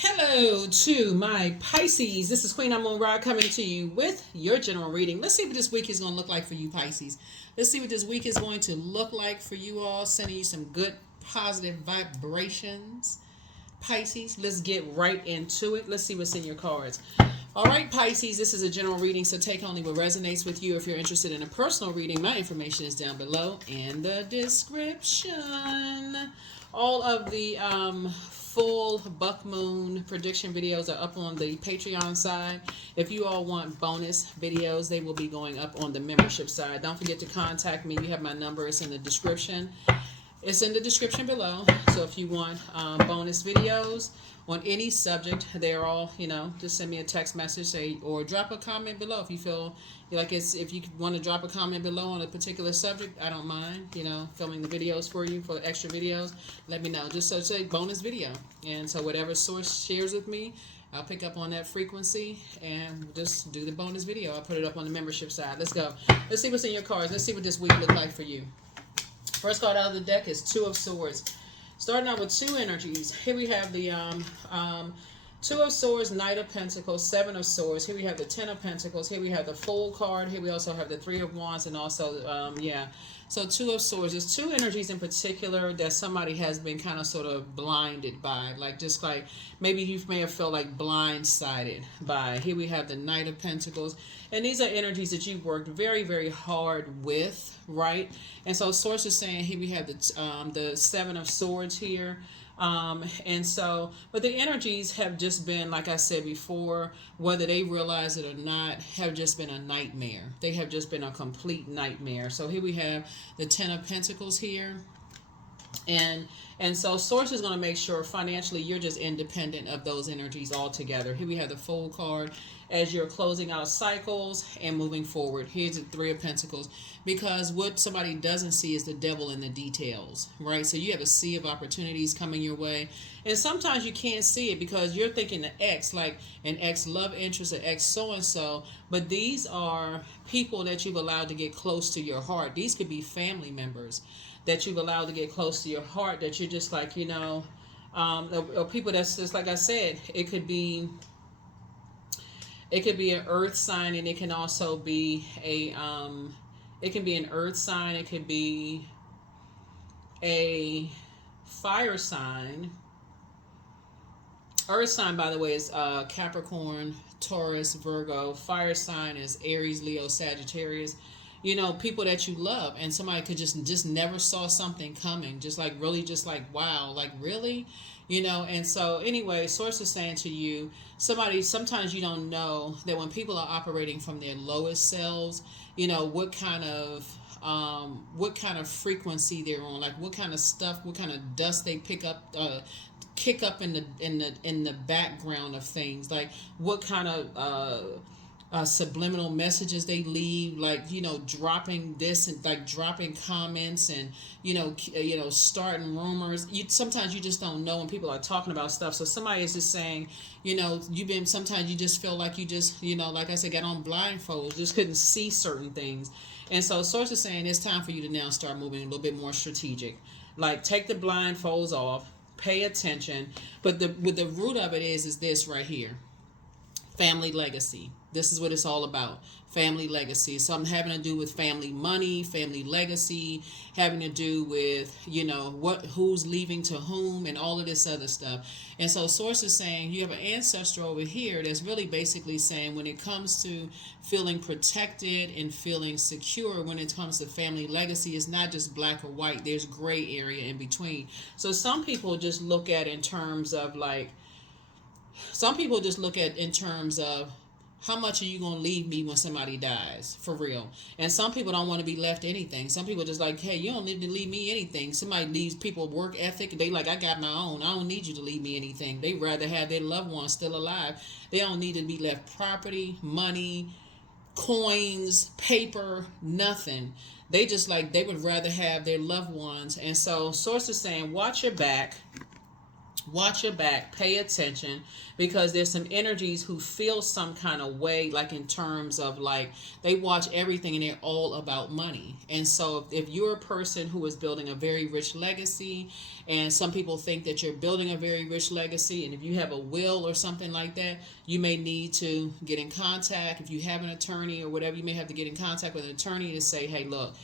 Hello to my Pisces. This is Queen Amun Ra coming to you with your general reading. Let's see what this week is going to look like for you, Pisces. Let's see what this week is going to look like for you all, sending you some good positive vibrations. Pisces, let's get right into it. Let's see what's in your cards. All right, Pisces, this is a general reading, so take only what resonates with you. If you're interested in a personal reading, my information is down below in the description. All of the full Buck Moon prediction videos are up on the Patreon side. If you all want bonus videos, they will be going up on the membership side. Don't forget to contact me. You have my number. It's in the description. It's in the description below. So if you want bonus videos on any subject, they're all, just send me a text message, or drop a comment below if you feel like if you want to drop a comment below on a particular subject, I don't mind, filming the videos for you for extra videos. Let me know. Just so say bonus video. And so whatever source shares with me, I'll pick up on that frequency and just do the bonus video. I'll put it up on the membership side. Let's go. Let's see what's in your cards. Let's see what this week look like for you. First card out of the deck is Two of Swords. Starting out with two energies. Here we have the Two of Swords, Knight of Pentacles, Seven of Swords. Here we have the Ten of Pentacles. Here we have the Fool card. Here we also have the Three of Wands, and also, So Two of Swords. There's two energies in particular that somebody has been kind of sort of blinded by. Just like maybe you may have felt like blindsided by. Here we have the Knight of Pentacles. And these are energies that you've worked very, very hard with, right? And so Source is saying here we have the Seven of Swords here. But the energies have just been, like I said before, whether they realize it or not, have just been a nightmare. They have just been a complete nightmare. So here we have the Ten of Pentacles here. And so Source is going to make sure financially you're just independent of those energies altogether. Here we have the Fool card as you're closing out cycles and moving forward. Here's the Three of Pentacles, because what somebody doesn't see is the devil in the details, right? So you have a sea of opportunities coming your way, and sometimes you can't see it because you're thinking the ex, like an ex love interest, an ex so-and-so, but these are people that you've allowed to get close to your heart. These could be family members that you've allowed to get close to your heart, that you're just like, or people that's just, like I said, it could be an earth sign, and it can also be it can be an earth sign, it could be a fire sign. Earth sign, by the way, is Capricorn, Taurus, Virgo. Fire sign is Aries, Leo, Sagittarius. People that you love, and somebody could just never saw something coming, just like really, just like, wow, like really, and so anyway, Source is saying to you, sometimes you don't know that when people are operating from their lowest selves, what kind of frequency they're on, like what kind of stuff, what kind of dust they kick up in the background of things, like what kind of subliminal messages they leave, like dropping this and like dropping comments and starting rumors. Sometimes you just don't know when people are talking about stuff. So somebody is just saying, sometimes you just feel like you just like I said, got on blindfolds, just couldn't see certain things. And so Source is saying it's time for you to now start moving a little bit more strategic, like take the blindfolds off, pay attention. But the root of it is this right here: family legacy. This is what it's all about. Family legacy. Something having to do with family money, family legacy, having to do with, who's leaving to whom, and all of this other stuff. And so Source is saying you have an ancestor over here that's really basically saying when it comes to feeling protected and feeling secure, when it comes to family legacy, it's not just black or white. There's gray area in between. So some people just look at in terms of how much are you going to leave me when somebody dies, for real? And some people don't want to be left anything. Some people just like, hey, you don't need to leave me anything. Somebody leaves people work ethic. They like, I got my own. I don't need you to leave me anything. They rather have their loved ones still alive. They don't need to be left property, money, coins, paper, nothing. They just they would rather have their loved ones. And so Source is saying, watch your back. Watch your back, pay attention, because there's some energies who feel some kind of way, like in terms of like they watch everything and they're all about money. And so if you're a person who is building a very rich legacy, and some people think that you're building a very rich legacy, and if you have a will or something like that, you may need to get in contact. If you have an attorney or whatever, you may have to get in contact with an attorney to say, hey, look,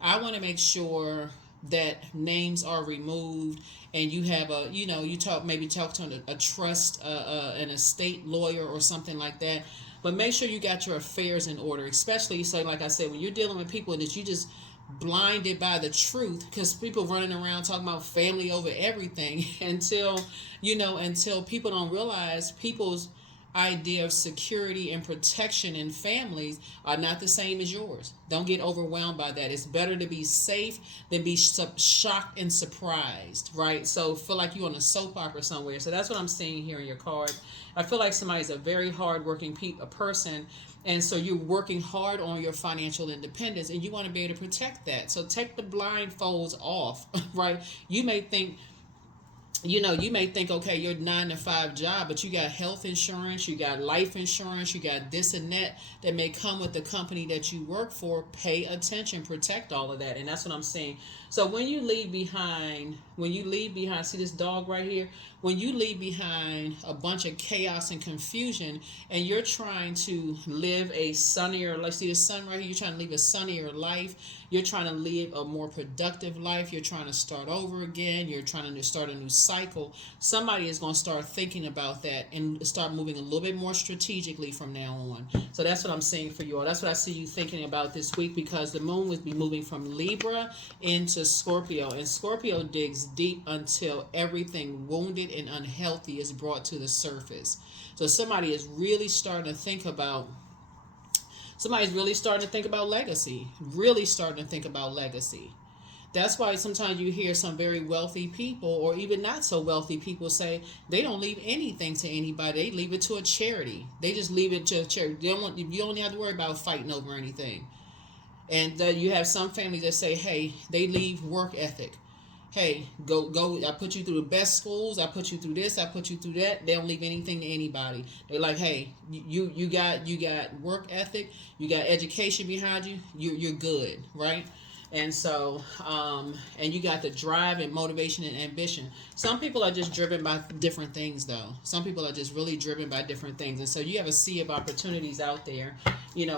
I want to make sure that names are removed, and you have a, you talk to a trust, an estate lawyer or something like that. But make sure you got your affairs in order, especially, so like I said, when you're dealing with people that you just blinded by the truth, because people running around talking about family over everything until people don't realize people's idea of security and protection in families are not the same as yours. Don't get overwhelmed by that. It's better to be safe than be shocked and surprised, right? So feel like you're on a soap opera somewhere. So that's what I'm seeing here in your card. I feel like somebody's a very hardworking person, and so you're working hard on your financial independence, and you want to be able to protect that. So take the blindfolds off, right? You may think, okay, your 9 to 5 job, but you got health insurance, you got life insurance, you got this and that may come with the company that you work for. Pay attention, protect all of that. And that's what I'm saying. So when you leave behind, see this dog right here? When you leave behind a bunch of chaos and confusion, and you're trying to live a sunnier, like see the sun right here, you're trying to live a sunnier life. You're trying to live a more productive life. You're trying to start over again. You're trying to start a new cycle. Somebody is going to start thinking about that and start moving a little bit more strategically from now on. So that's what I'm saying for you all. That's what I see you thinking about this week, because the moon would be moving from Libra into Scorpio. And Scorpio digs deep until everything wounded and unhealthy is brought to the surface. So somebody is really starting to think about legacy, really starting to think about legacy. That's why sometimes you hear some very wealthy people, or even not so wealthy people, say they don't leave anything to anybody. They leave it to a charity. They just leave it to a charity. You don't have to worry about fighting over anything. And you have some families that say, hey, they leave work ethic. Hey, go, I put you through the best schools, I put you through this, I put you through that. They don't leave anything to anybody. They're like, hey, you got work ethic, you got education behind you, you're good, right? And so, and you got the drive and motivation and ambition. Some people are just driven by different things, though. Some people are just really driven by different things. And so you have a sea of opportunities out there,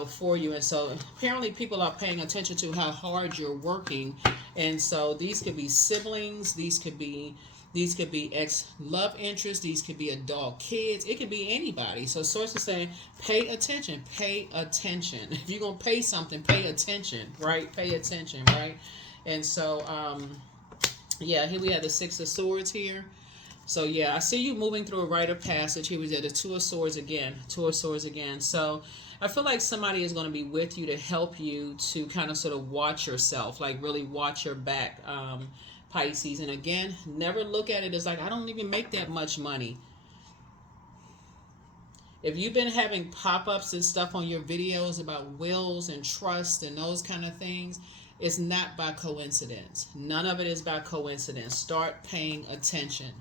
for you. And so apparently people are paying attention to how hard you're working. And so these could be siblings, these could be ex-love interests, these could be adult kids, it could be anybody. So source is saying, pay attention. If you're going to pay something, pay attention, right? Pay attention, right? And so, here we have the Six of Swords here. So I see you moving through a rite of passage. Here we have the Two of Swords again. So I feel like somebody is going to be with you to help you to kind of sort of watch yourself, like really watch your back, Pisces. And again, never look at it as like, I don't even make that much money. If you've been having pop-ups and stuff on your videos about wills and trust and those kind of things, it's not by coincidence. None of it is by coincidence. Start paying attention.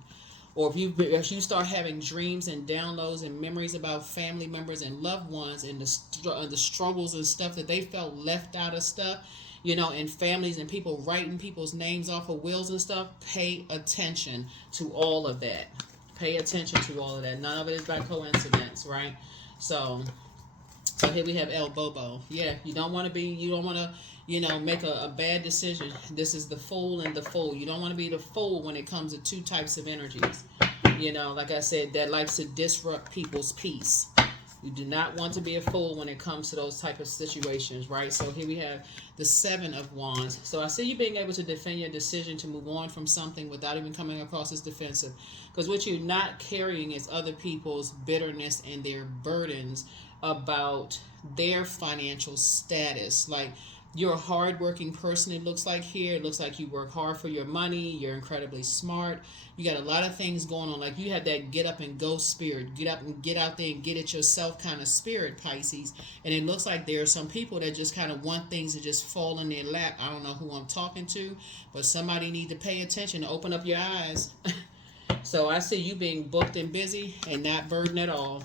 Or if you start having dreams and downloads and memories about family members and loved ones and the struggles and stuff that they felt left out of stuff, and families and people writing people's names off of wills and stuff, pay attention to all of that. Pay attention to all of that. None of it is by coincidence, right? So here we have El Bobo. Yeah, you don't want to make a bad decision. This is the Fool and the Fool. You don't want to be the fool when it comes to two types of energies. Like I said, that likes to disrupt people's peace. You do not want to be a fool when it comes to those type of situations, right? So here we have the Seven of Wands. So I see you being able to defend your decision to move on from something without even coming across as defensive. Because what you're not carrying is other people's bitterness and their burdens about their financial status. Like, you're a hardworking person, it looks like here. It looks like you work hard for your money. You're incredibly smart. You got a lot of things going on. Like, you have that get up and go spirit. Get up and get out there and get it yourself kind of spirit, Pisces. And it looks like there are some people that just kind of want things to just fall in their lap. I don't know who I'm talking to, but somebody need to pay attention, to open up your eyes. So I see you being booked and busy and not burdened at all.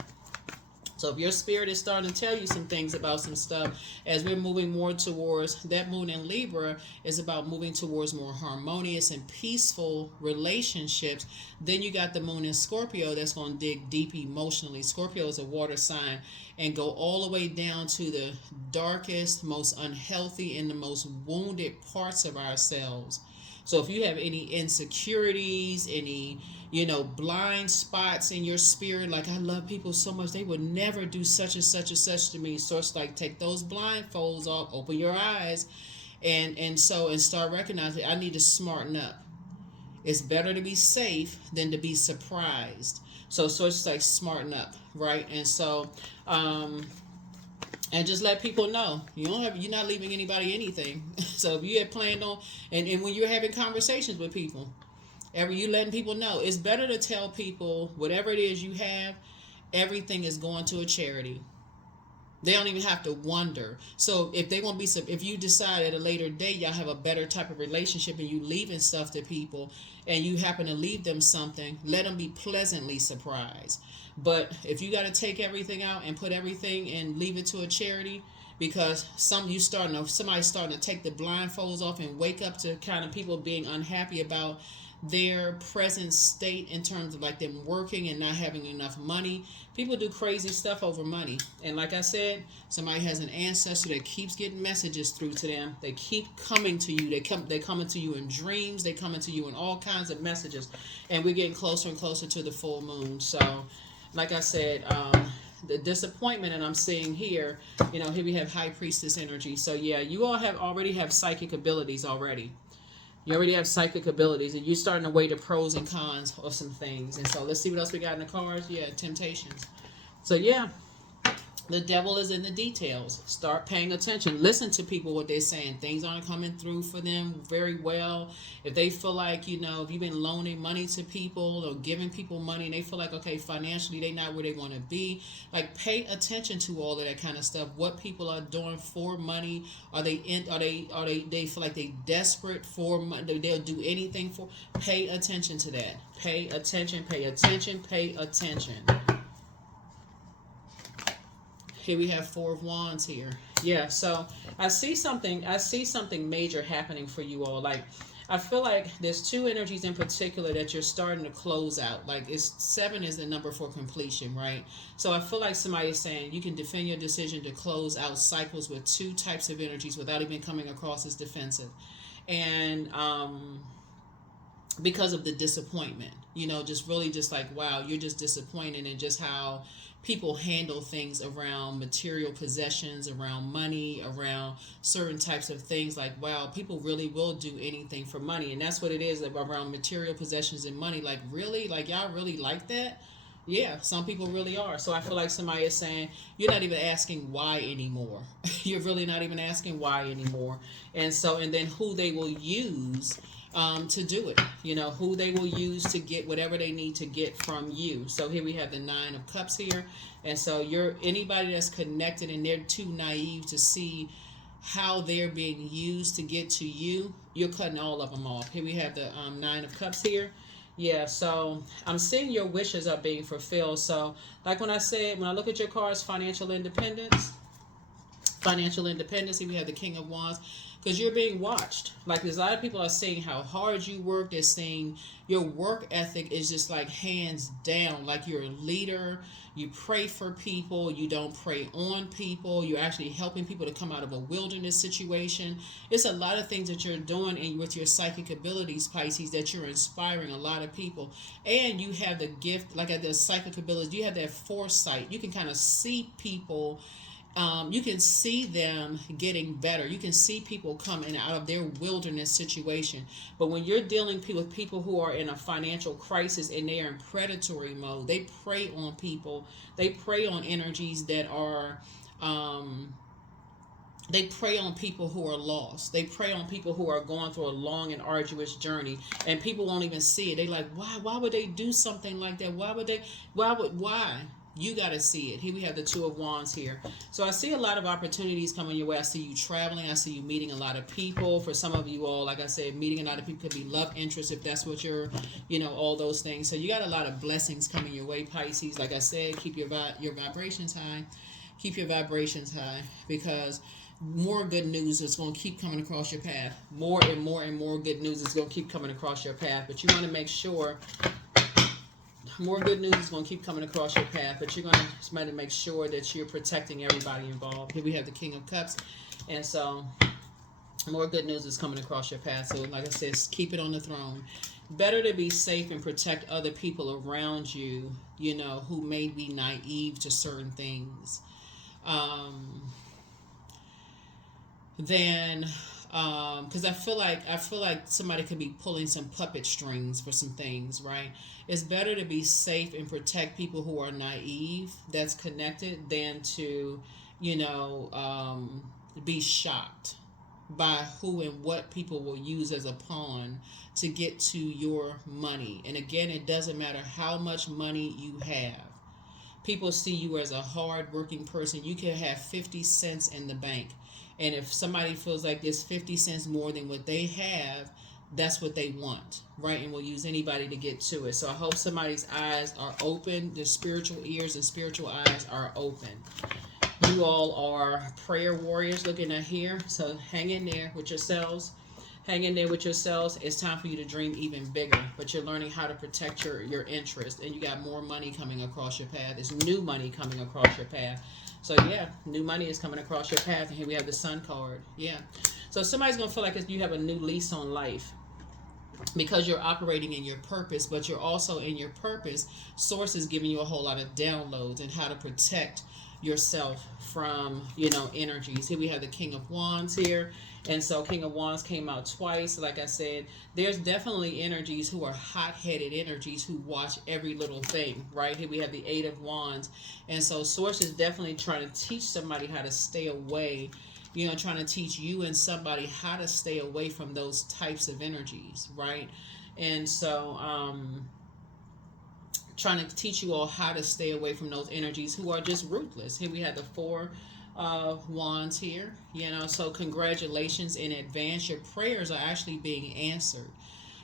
So if your spirit is starting to tell you some things about some stuff, as we're moving more towards that moon in Libra is about moving towards more harmonious and peaceful relationships. Then you got the moon in Scorpio that's going to dig deep emotionally. Scorpio is a water sign and go all the way down to the darkest, most unhealthy, and the most wounded parts of ourselves. So if you have any insecurities, any blind spots in your spirit, like I love people so much, they would never do such and such and such to me. So it's like take those blindfolds off, open your eyes, and start recognizing I need to smarten up. It's better to be safe than to be surprised. So it's like smarten up, right? And just let people know you're not leaving anybody anything. So if you had planned on, and when you're having conversations with people, you letting people know, it's better to tell people whatever it is you have, everything is going to a charity. They don't even have to wonder. So if they want to be, if you decide at a later date y'all have a better type of relationship and you leaving stuff to people, and you happen to leave them something, let them be pleasantly surprised. But if you got to take everything out and put everything and leave it to a charity, because somebody's starting to take the blindfolds off and wake up to kind of people being unhappy about their present state in terms of like them working and not having enough money. People do crazy stuff over money. And like I said, somebody has an ancestor that keeps getting messages through to them. They keep coming to you. They're coming to you in dreams. They're coming to you in all kinds of messages. And we're getting closer and closer to the full moon. So like I said, the disappointment that I'm seeing here, here we have High Priestess energy. So yeah, you all already have psychic abilities already. You already have psychic abilities, and you're starting to weigh the pros and cons of some things. And so let's see what else we got in the cards. Yeah, temptations. So yeah, the devil is in the details. Start paying attention. Listen to people, what they're saying. Things aren't coming through for them very well. If they feel like, if you've been loaning money to people or giving people money and they feel like, okay, financially they're not where they want to be, like pay attention to all of that kind of stuff. What people are doing for money. They feel like they desperate for money. They'll do anything for. Pay attention to that. Pay attention, pay attention, pay attention. Here we have Four of Wands here. Yeah, so I see something major happening for you all. Like, I feel like there's two energies in particular that you're starting to close out. Like, 7 is the number for completion, right? So I feel like somebody is saying you can defend your decision to close out cycles with two types of energies without even coming across as defensive. And because of the disappointment, just really just like, wow, you're just disappointed in just how people handle things around material possessions, around money, around certain types of things. Like, wow, people really will do anything for money. And that's what it is around material possessions and money. Like, really? Like, y'all really like that? Yeah, some people really are. So I feel like somebody is saying, you're not even asking why anymore. You're really not even asking why anymore. And then who they will use to do it, who they will use to get whatever they need to get from you. So here we have the 9 of Cups here. And so anybody that's connected and they're too naive to see how they're being used to get to you, you're cutting all of them off. Here we have the 9 of Cups here. Yeah, so I'm seeing your wishes are being fulfilled. So like when I look at your cards, financial independence, here we have the King of Wands. Because you're being watched. Like, there's a lot of people are saying how hard you work. They're saying your work ethic is just like hands down. Like, you're a leader. You pray for people. You don't prey on people. You're actually helping people to come out of a wilderness situation. It's a lot of things that you're doing, and with your psychic abilities, Pisces, that you're inspiring a lot of people. And you have the gift, like the psychic abilities, you have that foresight. You can kind of see people. You can see them getting better. You can see people coming out of their wilderness situation. But when you're dealing with people who are in a financial crisis and they are in predatory mode, they prey on people. They prey on energies that are, they prey on people who are lost. They prey on people who are going through a long and arduous journey, and people won't even see it. They like, why would they do something like that? Why? You got to see it. Here we have the Two of Wands here. So I see a lot of opportunities coming your way. I see you traveling. I see you meeting a lot of people. For some of you all, like I said, meeting a lot of people could be love interest if that's what you're, all those things. So you got a lot of blessings coming your way, Pisces. Like I said, keep your vibrations high. Keep your vibrations high, because more good news is going to keep coming across your path. More and more and more good news is going to keep coming across your path. But you want to make sure more good news is going to keep coming across your path, but you're going to make sure that you're protecting everybody involved. Here we have the King of Cups, and so more good news is coming across your path. So like I said, keep it on the throne. Better to be safe and protect other people around you, who may be naive to certain things, than because I feel like somebody could be pulling some puppet strings for some things, right? It's better to be safe and protect people who are naive, that's connected, than to, be shocked by who and what people will use as a pawn to get to your money. And again, it doesn't matter how much money you have. People see you as a hard-working person. You can have 50 cents in the bank. And if somebody feels like there's 50 cents more than what they have, that's what they want, right? And we'll use anybody to get to it. So I hope somebody's eyes are open. Their spiritual ears and spiritual eyes are open. You all are prayer warriors looking at here. So hang in there with yourselves. Hang in there with yourselves. It's time for you to dream even bigger. But you're learning how to protect your interest. And you got more money coming across your path. There's new money coming across your path. So yeah, new money is coming across your path. And here we have the Sun card. Yeah. So somebody's going to feel like you have a new lease on life, because you're operating in your purpose, but you're also in your purpose. Source is giving you a whole lot of downloads and how to protect yourself from, energies. Here we have the King of Wands here. And so King of Wands came out twice. Like I said, there's definitely energies who are hot-headed energies who watch every little thing, right? Here we have the Eight of Wands. And so Source is definitely trying to teach somebody how to stay away, trying to teach you and somebody how to stay away from those types of energies, right? And so trying to teach you all how to stay away from those energies who are just ruthless. Here we have the Four Wands here, so congratulations in advance. Your prayers are actually being answered.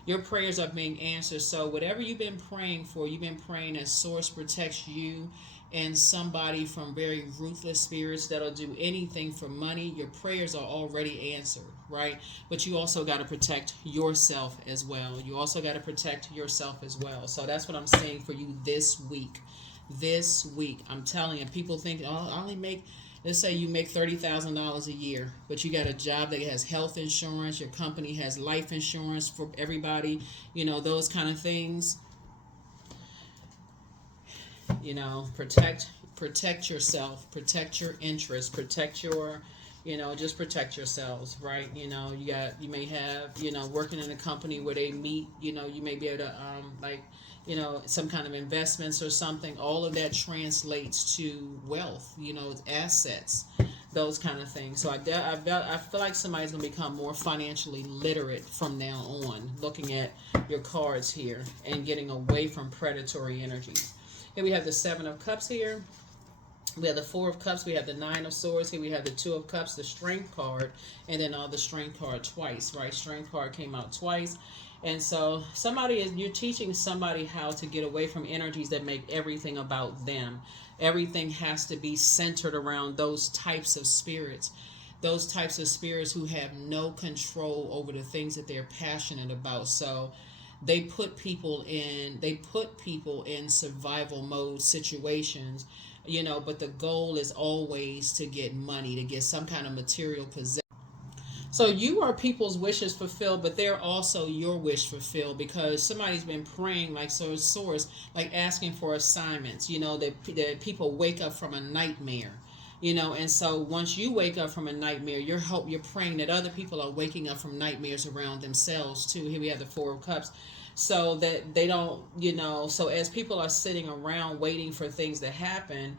Your prayers are being answered. So whatever you've been praying for, you've been praying that Source protects you and somebody from very ruthless spirits that'll do anything for money. Your prayers are already answered, right? But you also got to protect yourself as well. You also got to protect yourself as well. So that's what I'm saying for you this week. This week, I'm telling you, people think, oh, I only make, let's say you make $30,000 a year, but you got a job that has health insurance, your company has life insurance for everybody, those kind of things. Protect yourself, protect your interests, protect your, just protect yourselves, right? You may have, working in a company where they meet, you may be able to, some kind of investments or something. All of that translates to wealth, assets, those kind of things. So I feel like somebody's going to become more financially literate from now on, looking at your cards here and getting away from predatory energies. Here we have the Seven of Cups here. We have the Four of Cups. We have the Nine of Swords. Here we have the Two of Cups, the Strength card, and then the Strength card twice, right? Strength card came out twice. And so you're teaching somebody how to get away from energies that make everything about them. Everything has to be centered around those types of spirits. Those types of spirits who have no control over the things that they're passionate about. So they put people in survival mode situations, but the goal is always to get money, to get some kind of material possession. So you are people's wishes fulfilled, but they're also your wish fulfilled, because somebody's been praying, like Source, like asking for assignments, that people wake up from a nightmare. And so once you wake up from a nightmare, you're praying that other people are waking up from nightmares around themselves too. Here we have the Four of Cups. so that they don't, so as people are sitting around waiting for things to happen,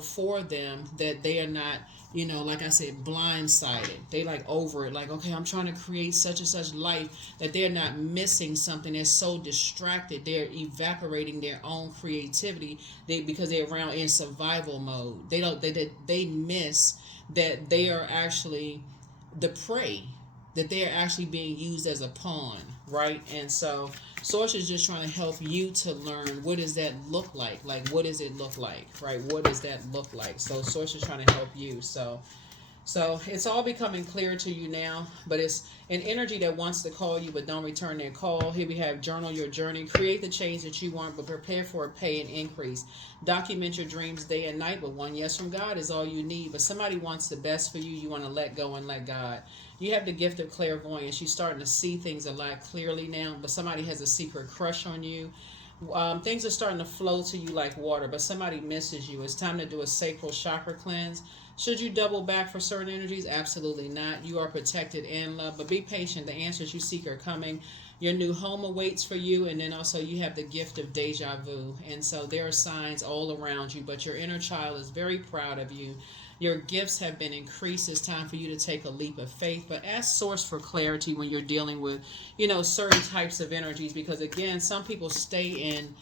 for them, that they are not, like I said, blindsided. They like over it, like, okay, I'm trying to create such and such life, that they're not missing something. They're so distracted, they're evaporating their own creativity, because they're around in survival mode. They miss that they are actually the prey, that they are actually being used as a pawn, right? And so Source is just trying to help you to learn, what does that look like? Like, what does it look like, right? What does that look like? So Source is trying to help you. So it's all becoming clear to you now, but it's an energy that wants to call you but don't return their call. Here we have journal your journey, create the change that you want, but prepare for a pay and increase. Document your dreams day and night, but one yes from God is all you need. But somebody wants the best for you. You want to let go and let God. You have the gift of clairvoyance. You're starting to see things a lot clearly now, but somebody has a secret crush on you. Things are starting to flow to you like water, but somebody misses you. It's time to do a sacral chakra cleanse. Should you double back for certain energies? Absolutely not. You are protected and loved, but be patient. The answers you seek are coming. Your new home awaits for you, and then also you have the gift of deja vu. And so there are signs all around you, but your inner child is very proud of you. Your gifts have been increased. It's time for you to take a leap of faith, but ask Source for clarity when you're dealing with, certain types of energies, because again, some people stay in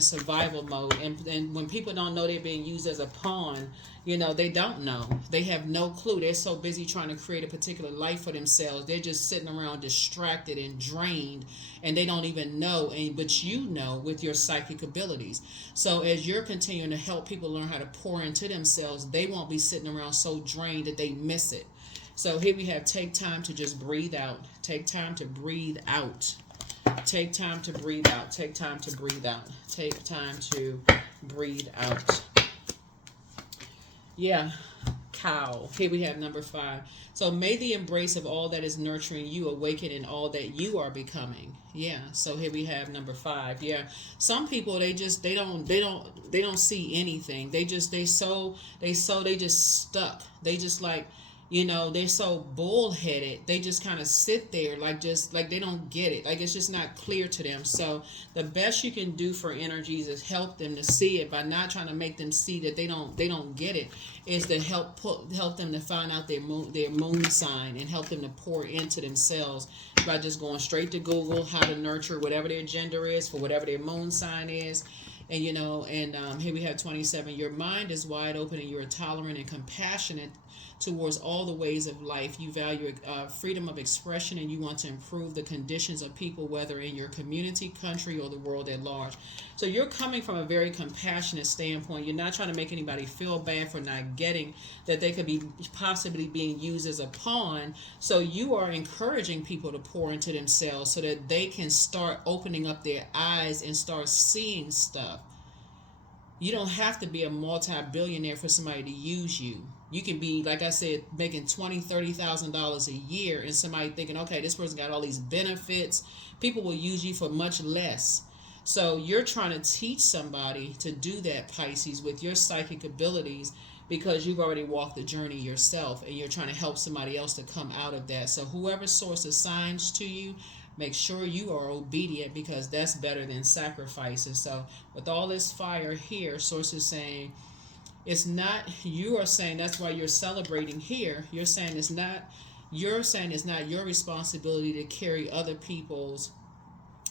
survival mode, and when people don't know they're being used as a pawn, they don't know. They have no clue. They're so busy trying to create a particular life for themselves. They're just sitting around distracted and drained, and they don't even know. But with your psychic abilities. So as you're continuing to help people learn how to pour into themselves, they won't be sitting around so drained that they miss it. So here we have, take time to just breathe out. Take time to breathe out. Take time to breathe out. Take time to breathe out. Take time to breathe out. Yeah. Cow. Here we have number 5. So may the embrace of all that is nurturing you awaken in all that you are becoming. Yeah. So here we have number 5. Yeah. Some people, they don't see anything. They just stuck. They just like, they're so bullheaded. They just kind of sit there like they don't get it. Like, it's just not clear to them. So the best you can do for energies is help them to see it, by not trying to make them see that they don't get it. Is to help them to find out their moon sign, and help them to pour into themselves by just going straight to Google how to nurture whatever their gender is for whatever their moon sign is. And here we have 27. Your mind is wide open, and you are tolerant and compassionate towards all the ways of life. You value freedom of expression, and you want to improve the conditions of people, whether in your community, country, or the world at large. So you're coming from a very compassionate standpoint. You're not trying to make anybody feel bad for not getting that they could be possibly being used as a pawn. So you are encouraging people to pour into themselves so that they can start opening up their eyes and start seeing stuff. You don't have to be a multi-billionaire for somebody to use you. You can be, like I said, making $20,000-$30,000 a year, and somebody thinking, okay, this person got all these benefits. People will use you for much less. So you're trying to teach somebody to do that, Pisces, with your psychic abilities, because you've already walked the journey yourself, and you're trying to help somebody else to come out of that. So whoever Source assigns to you, make sure you are obedient, because that's better than sacrifices. So with all this fire here, Source is saying, you are saying that's why you're celebrating here. You're saying it's not your responsibility to carry other people's.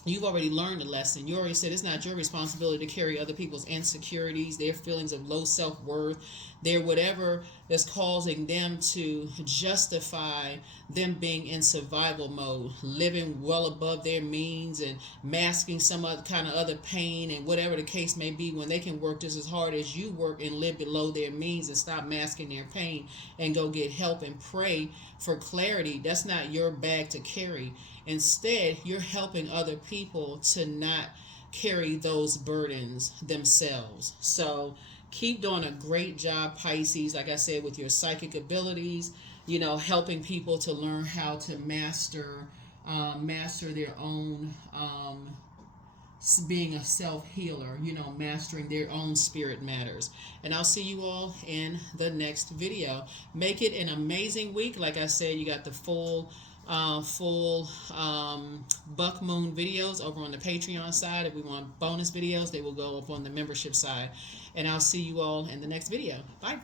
You've already learned a lesson. You already said it's not your responsibility to carry other people's insecurities, their feelings of low self-worth, their whatever that's causing them to justify them being in survival mode, living well above their means and masking some other kind of other pain, and whatever the case may be, when they can work just as hard as you work and live below their means and stop masking their pain and go get help and pray for clarity. That's not your bag to carry. Instead, you're helping other people to not carry those burdens themselves. So keep doing a great job, Pisces, like I said, with your psychic abilities, helping people to learn how to master their own, being a self-healer, mastering their own spirit matters. And I'll see you all in the next video. Make it an amazing week. Like I said, you got the full full buck moon videos over on the Patreon side. If we want bonus videos, they will go up on the membership side. And I'll see you all in the next video. Bye.